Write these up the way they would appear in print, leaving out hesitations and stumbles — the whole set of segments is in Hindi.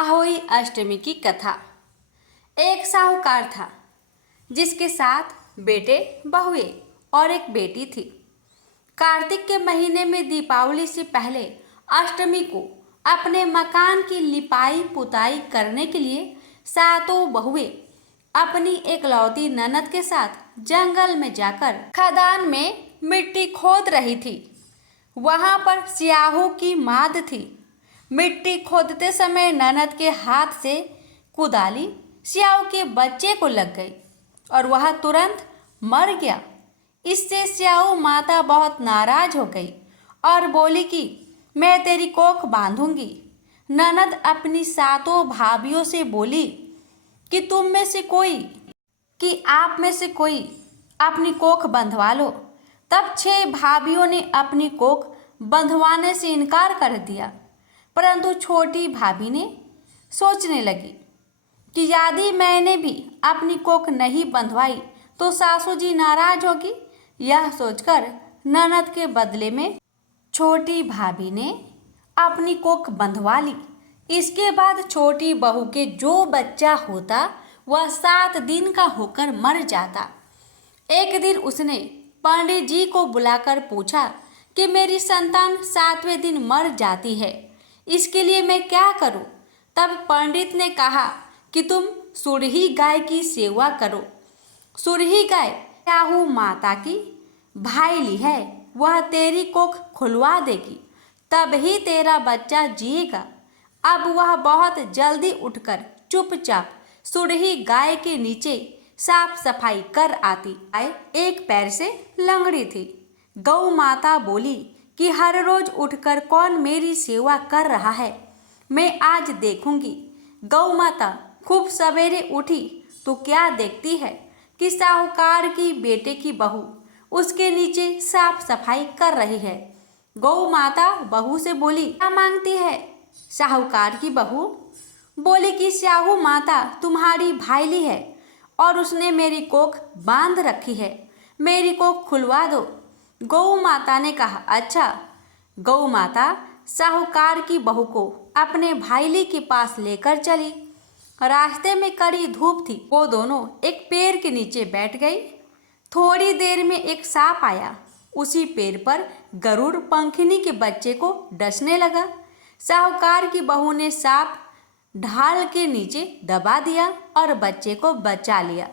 आहोई अष्टमी की कथा। एक साहूकार था जिसके 7 बेटे बहुए और एक बेटी थी। कार्तिक के महीने में दीपावली से पहले अष्टमी को अपने मकान की लिपाई पुताई करने के लिए 7 बहुए अपनी एकलौती ननद के साथ जंगल में जाकर खदान में मिट्टी खोद रही थी। वहां पर स्याहू की माद थी। मिट्टी खोदते समय ननद के हाथ से कुदाली स्याहू के बच्चे को लग गई और वह तुरंत मर गया। इससे स्याहू माता बहुत नाराज हो गई और बोली कि मैं तेरी कोख बांधूंगी। ननद अपनी 7 भाभियों से बोली कि आप में से कोई अपनी कोख बंधवा लो। तब 6 भाभियों ने अपनी कोख बंधवाने से इनकार कर दिया, परंतु छोटी भाभी ने सोचने लगी कि यदि मैंने भी अपनी कोख नहीं बंधवाई तो सासू जी नाराज होगी। यह सोचकर ननद के बदले में छोटी भाभी ने अपनी कोख बंधवा ली। इसके बाद छोटी बहू के जो बच्चा होता वह 7 दिन का होकर मर जाता। एक दिन उसने पंडित जी को बुलाकर पूछा कि मेरी संतान 7वें दिन मर जाती है, इसके लिए मैं क्या करूं? तब पंडित ने कहा कि तुम सुरही गाय की सेवा करो। सुरही गाय स्याहू माता की भाईली है, वह तेरी कोख खुलवा देगी, तब ही तेरा बच्चा जिएगा। अब वह बहुत जल्दी उठकर चुपचाप सुरही गाय के नीचे साफ सफाई कर आती। गाय एक पैर से लंगड़ी थी। गौ माता बोली कि हर रोज उठकर कौन मेरी सेवा कर रहा है, मैं आज देखूंगी। गौ माता खूब सवेरे उठी तो क्या देखती है कि साहूकार की बेटे की बहू उसके नीचे साफ सफाई कर रही है। गौ माता बहू से बोली, क्या मांगती है? साहूकार की बहू बोली कि स्याहू माता तुम्हारी भाईली है और उसने मेरी कोख बांध रखी है, मेरी कोख खुलवा दो। गौ माता ने कहा, अच्छा। गौ माता साहूकार की बहू को अपने भाईली के पास लेकर चली। रास्ते में कड़ी धूप थी। वो दोनों एक पेड़ के नीचे बैठ गई। थोड़ी देर में एक सांप आया। उसी पेड़ पर गरुड़ पंखिनी के बच्चे को डसने लगा। साहूकार की बहू ने सांप ढाल के नीचे दबा दिया और बच्चे को बचा लिया।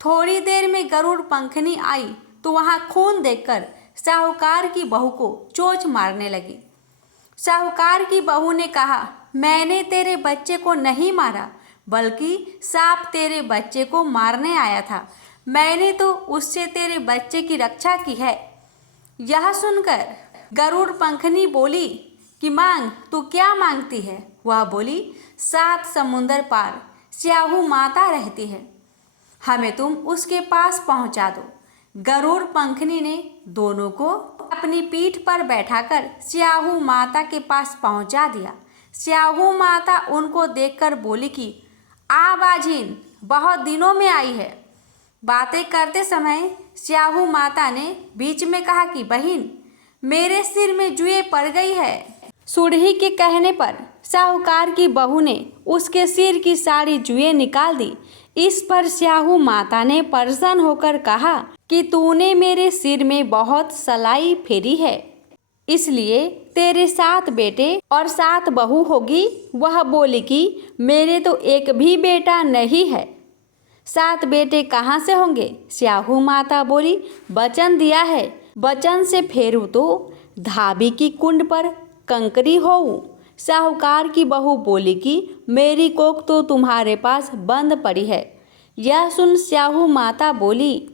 थोड़ी देर में गरुड़ पंखनी आई तो वहां खून देखकर साहूकार की बहू को चोंच मारने लगी। साहूकार की बहू ने कहा, मैंने तेरे बच्चे को नहीं मारा, बल्कि सांप तेरे बच्चे को मारने आया था। मैंने तो उससे तेरे बच्चे की रक्षा की है। यह सुनकर गरुड़ पंखनी बोली कि मांग, तू क्या मांगती है? वह बोली, 7 समुंदर पार स्याहू माता रहती है, हमें तुम उसके पास पहुंचा दो। गरुड़ पंखनी ने दोनों को अपनी पीठ पर बैठाकर स्याहू माता के पास पहुंचा दिया। स्याहू माता उनको देखकर बोली कि आ बाझिन, बहुत दिनों में आई है। बातें करते समय स्याहू माता ने बीच में कहा कि बहिन, मेरे सिर में जुए पड़ गई है। सुरही के कहने पर साहूकार की बहू ने उसके सिर की सारी जुएं निकाल दी। इस पर स्याहू माता ने प्रसन्न होकर कहा कि तूने मेरे सिर में बहुत सलाई फेरी है, इसलिए तेरे 7 बेटे और 7 बहू होगी। वह बोली कि मेरे तो एक भी बेटा नहीं है। 7 बेटे कहाँ से होंगे? स्याहू माता बोली, वचन दिया है, वचन से फेरू तो धाबी की कुंड पर कंकरी होऊं। साहूकार की बहू बोली कि मेरी कोख तो तुम्हारे पास बंद पड़ी है। यह सुन स्याहू माता बोली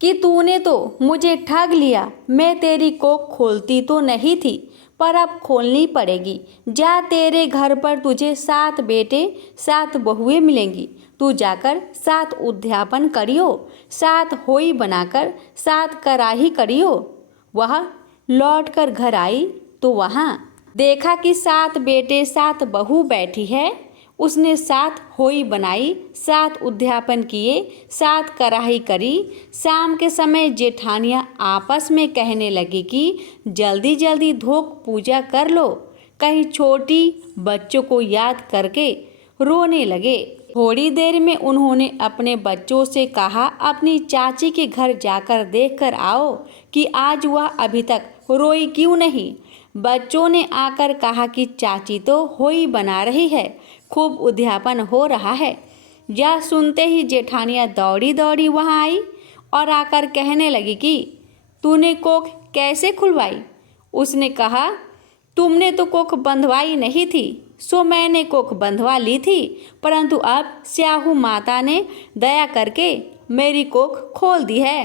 कि तूने तो मुझे ठग लिया। मैं तेरी कोख खोलती तो नहीं थी, पर अब खोलनी पड़ेगी। जा, तेरे घर पर तुझे 7 बेटे 7 बहुएं मिलेंगी। तू जाकर 7 उद्यापन करियो, 7 होई बनाकर 7 कराही करियो। वह लौटकर घर आई तो वहाँ देखा कि 7 बेटे 7 बहू बैठी है। उसने 7 होई बनाई, 7 उद्यापन किए, 7 कराही करी। शाम के समय जेठानियाँ आपस में कहने लगी कि जल्दी जल्दी धोक पूजा कर लो, कहीं छोटी बच्चों को याद करके रोने लगे। थोड़ी देर में उन्होंने अपने बच्चों से कहा, अपनी चाची के घर जाकर देखकर आओ कि आज वह अभी तक रोई क्यों नहीं। बच्चों ने आकर कहा कि चाची तो होई बना रही है, खूब उद्यापन हो रहा है। यह सुनते ही जेठानियाँ दौड़ी दौड़ी वहाँ आई और आकर कहने लगी कि तूने कोख कैसे खुलवाई। उसने कहा, तुमने तो कोख बंधवाई नहीं थी, सो मैंने कोख बंधवा ली थी, परंतु अब स्याहू माता ने दया करके मेरी कोख खोल दी है।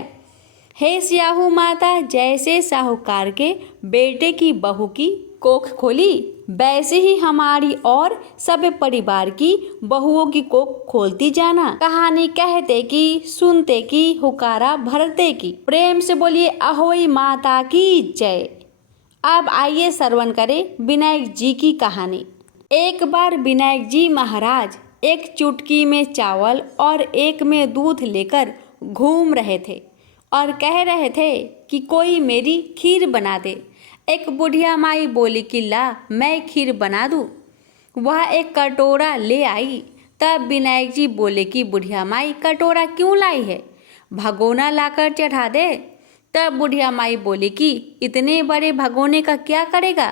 हे स्याहू माता, जैसे साहूकार के बेटे की बहू की कोख खोली, वैसे ही हमारी और सब परिवार की बहुओं की कोख खोलती जाना। कहानी कहते की सुनते की हुकारा भरते की। प्रेम से बोलिए अहोई माता की जय। अब आइए श्रवण करें विनायक जी की कहानी। एक बार विनायक जी महाराज एक चुटकी में चावल और एक में दूध लेकर घूम रहे थे और कह रहे थे कि कोई मेरी खीर बना दे। एक बुढ़िया माई बोली कि ला मैं खीर बना दूँ। वह एक कटोरा ले आई। तब विनायक जी बोले कि बुढ़िया माई कटोरा क्यों लाई है, भगोना लाकर चढ़ा दे। तब बुढ़िया माई बोली कि इतने बड़े भगोने का क्या करेगा,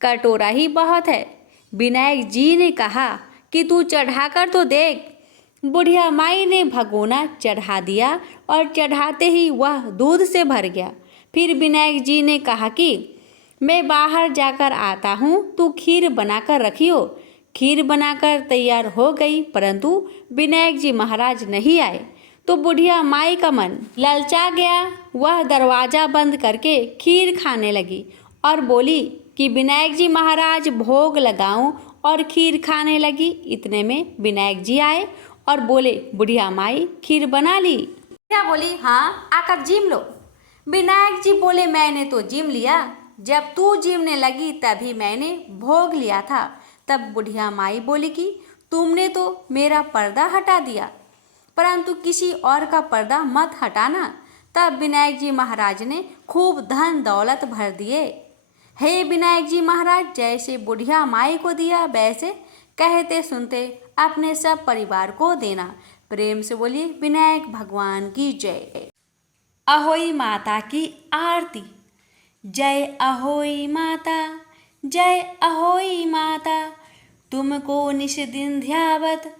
कटोरा ही बहुत है। विनायक जी ने कहा कि तू चढ़ाकर तो देख। बुढ़िया माई ने भगोना चढ़ा दिया और चढ़ाते ही वह दूध से भर गया। फिर विनायक जी ने कहा कि मैं बाहर जाकर आता हूँ, तू खीर बनाकर रखियो। खीर बनाकर तैयार हो गई, परंतु विनायक जी महाराज नहीं आए तो बुढ़िया माई का मन ललचा गया। वह दरवाज़ा बंद करके खीर खाने लगी और बोली कि विनायक जी महाराज भोग लगाऊं, और खीर खाने लगी। इतने में विनायक जी आए और बोले, बुढ़िया माई खीर बना ली। क्या बोली, हाँ आकर जिम लो। विनायक जी बोले, मैंने तो जिम लिया, जब तू जिमने लगी तभी मैंने भोग लिया था। तब बुढ़िया माई बोली कि तुमने तो मेरा पर्दा हटा दिया, परंतु किसी और का पर्दा मत हटाना। तब विनायक जी महाराज ने खूब धन दौलत भर दिए। हे विनायक जी महाराज, जैसे बुढ़िया माई को दिया वैसे कहते सुनते अपने सब परिवार को देना। प्रेम से बोलिए विनायक भगवान की जय। अहोई माता की आरती। जय अहोई माता, जय अहोई माता, तुमको निश दिन ध्यावत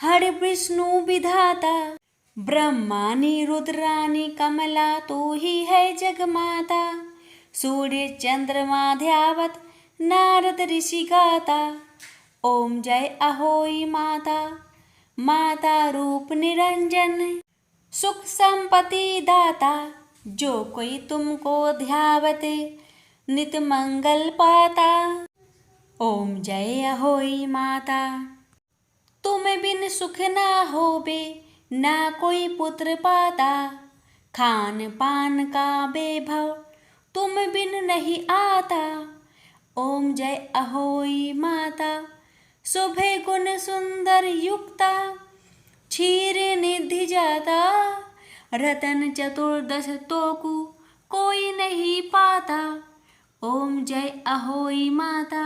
हर विष्णु विधाता। ब्रह्मानी रुद्रानी कमला तू ही है जगमाता, सूर्य चंद्रमा ध्यावत नारद ऋषि गाता। ओम जय अहोई माता, माता रूप निरंजन, सुख संपत्ति दाता। जो कोई तुमको ध्यावते नित मंगल पाता। ओम जय अहोई माता। तुम बिन सुख ना होबे, ना कोई पुत्र पाता, खान पान का वैभव तुम बिन नहीं आता। ओम जय अहोई माता, शोभे गुण सुंदर युक्ता, क्षीर निधि जाता, रतन चतुर्दश तोकु कोई नहीं पाता। ओम जय अहोई माता,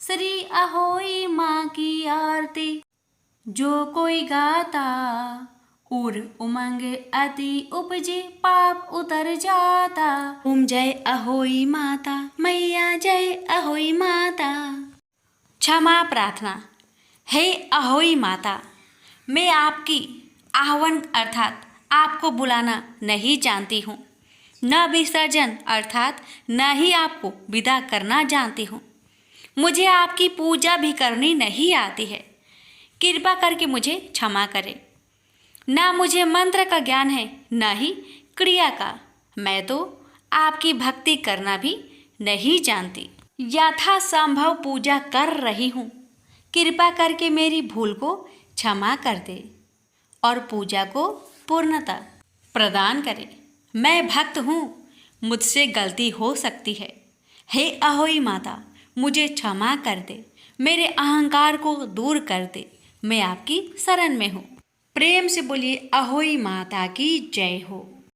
श्री अहोई माँ की आरती जो कोई गाता, उर उमंग अति उपजे पाप उतर जाता। ओम जय अहोई माता, मैया जय अहोई माता। क्षमा प्रार्थना। हे अहोई माता, मैं आपकी आह्वान अर्थात आपको बुलाना नहीं जानती हूँ, न विसर्जन अर्थात न ही आपको विदा करना जानती हूँ। मुझे आपकी पूजा भी करनी नहीं आती है, कृपा करके मुझे क्षमा करें। ना मुझे मंत्र का ज्ञान है, न ही क्रिया का। मैं तो आपकी भक्ति करना भी नहीं जानती। यथासंभव पूजा कर रही हूँ, कृपा करके मेरी भूल को क्षमा कर दे और पूजा को पूर्णता प्रदान करें। मैं भक्त हूँ, मुझसे गलती हो सकती है। हे अहोई माता, मुझे क्षमा कर दे, मेरे अहंकार को दूर कर दे। मैं आपकी शरण में हूँ। प्रेम से बोलिए अहोई माता की जय हो।